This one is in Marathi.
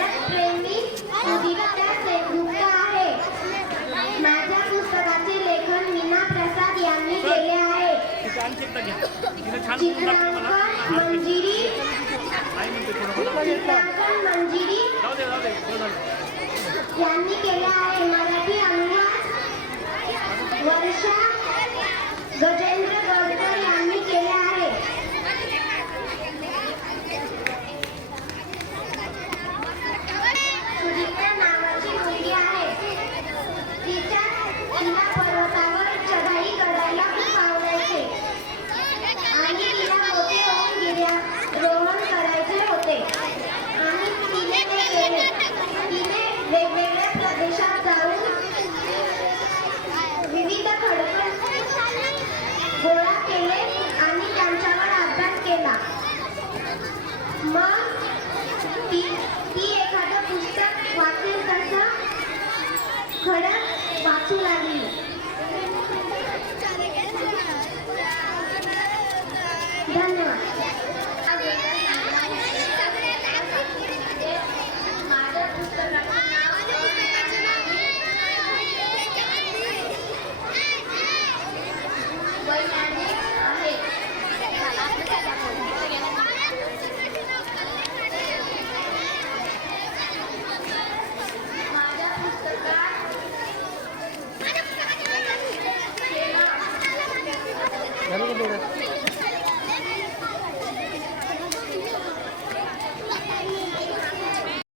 प्रेमी सुदीप्ता सेनगुप्ता आहे. माझ्या पुस्तकाचे लेखन मीना प्रसाद यांनी केले आहे. चित्रांकन मंजिरी चित्रांकन मंजिरी. यांनी केले आहे. मराठी अनुवाद वर्षा गजेंद्र गडकर यांनी केले आहे सुचित्रा नावाची मुलगी आहे तिच्या तिला पर्वतावर चढाई करायला खूप आवडायचे. आणि तिला मोठे होऊन गिर्यारोहण करायचे होते. आणि तिने ते केले. तिने वेगवेगळ्या प्रदेशात जाऊन विविध खडक गोळा केले आणि त्यांच्यावर अभ्यास केला. मग ती ती एखादं पुस्तक वाचेल तसं खडक સાચું લાગ્યું ધન્યવાદ ഞാൻ കൊണ്ടുവരാം